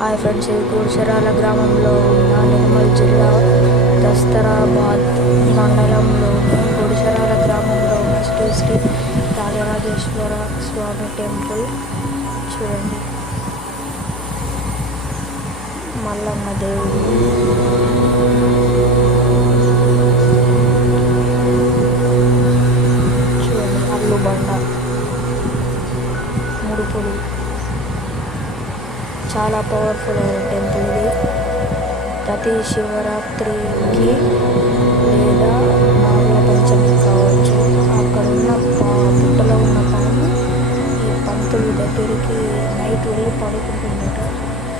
Hi friends, ఇది గుడిసెరాల గ్రామంలో ఉన్న నిర్మల్ జిల్లా దస్తరాబాద్ మండలంలోని గుడిసెరాల గ్రామంలో ఉన్న శ్రీ శ్రీ రాజరాజేశ్వర స్వామి టెంపుల్ చూడండి. మల్లన్న దేవుడు చూడండి. అల్లు బండ ముడుపులు చాలా పవర్ఫుల్ అయిన టెంపుల్ ఇది. ప్రతి శివరాత్రికి లేదా నాగుల పంచమి కావచ్చు, అక్కడ ఉన్న పుట్టలో ఉన్న పాము ఈ పంతులు దగ్గరికి నైట్ వెళ్ళి పడుకుంటుందట.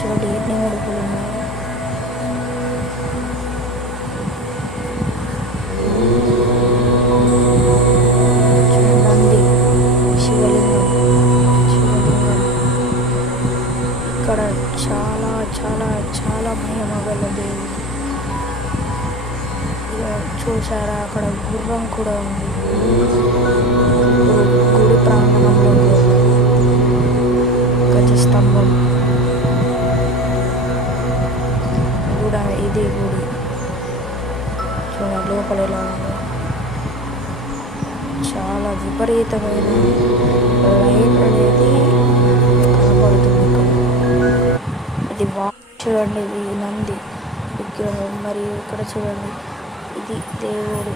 చూడండి ఎన్ని ముడుపులు ఉన్నాయో. నంది శివలింగం ఇక్కడ చాలా చాలా చాలా మహిమ గల దేవుడు. చూసారా, అక్కడ గుర్రం కూడా ఉంది. గుడి ప్రాంగణంలో గజస్తంభం కూడా ఇది గుడి. చూడండి లోపల ఎలా ఉంది. చాలా విపరీతమైన లైట్ అనేది కనబడుతుంది ఇక్కడ. ఇది చూడండి, ఇది నంది విగ్రహం. మరియు ఇక్కడ చూడండి, ఇది దేవుడు.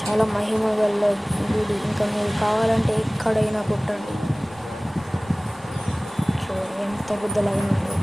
చాలా మహిమ గల గుడి. ఇంకా మీరు కావాలంటే ఎక్కడైనా కొట్టండి. చూడండి ఎంత పెద్ద లైన్ ఉందో.